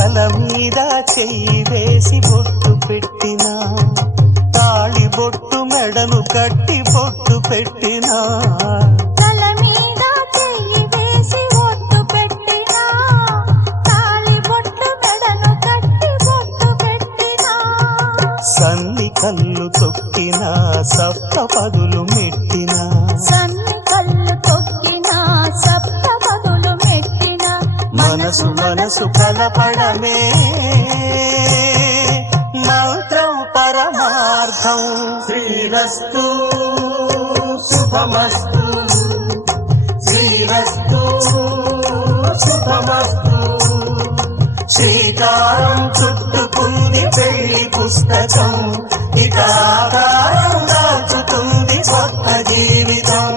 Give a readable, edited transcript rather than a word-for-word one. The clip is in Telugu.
తల మీద చెయ్యి వేసి బొట్టు పెట్టినా, తాళి బొట్టు మెడను కట్టి బొట్టు పెట్టినా, తల మీద చెయ్యి వేసి బొట్టు పెట్టినా, తాళి బొట్టు మెడను కట్టి బొట్టు పెట్టినా, సన్ని కళ్ళు తొక్కినా సప్త పదులు మెట్టినా, సన్ని కళ్ళు తొక్కినా సప్త పదులు మెట్టినా, మనసు మనసు కలపడమే మంత్రం పరమార్థం. శ్రీరస్తు శుభమస్తు, శ్రీరస్తు శుభమస్తు. శ్రీకారం చుట్టుకుంది పెళ్లి పుస్తకం, ఇక ఆకారం దాచుతుంది కొత్త జీవితం.